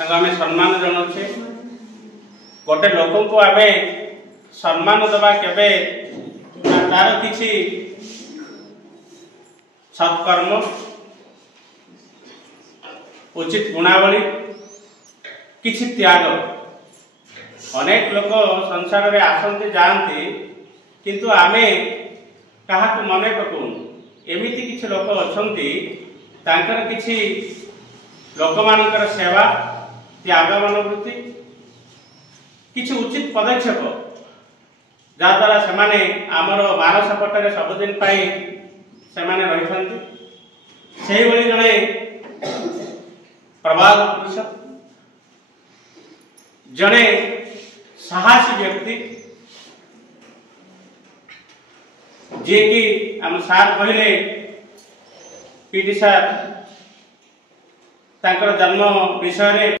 आम सम्मान जनाऊे गोटे लोक को आम सम्मान दबा केबे तार किछि सत्कर्म उचित गुणावली किछि त्याग। अनेक लोक संसार में आसंती जाती किंतु आमे कहा मन पकाऊँ एमती किछि लोक अछंती तांकर किछि लोक मानकर सेवा त्याग मनोवृत्ति किछि उचित पदक्षेप जहाद्वारा सेमाने आमर मानस पटरे सबुदिन पाई सेमाने रही थांती। सेही भली जने प्रभाव पुरुष जने साहसी व्यक्ति जे कि आम सार कहले पीटी सार तांकर जन्म विषय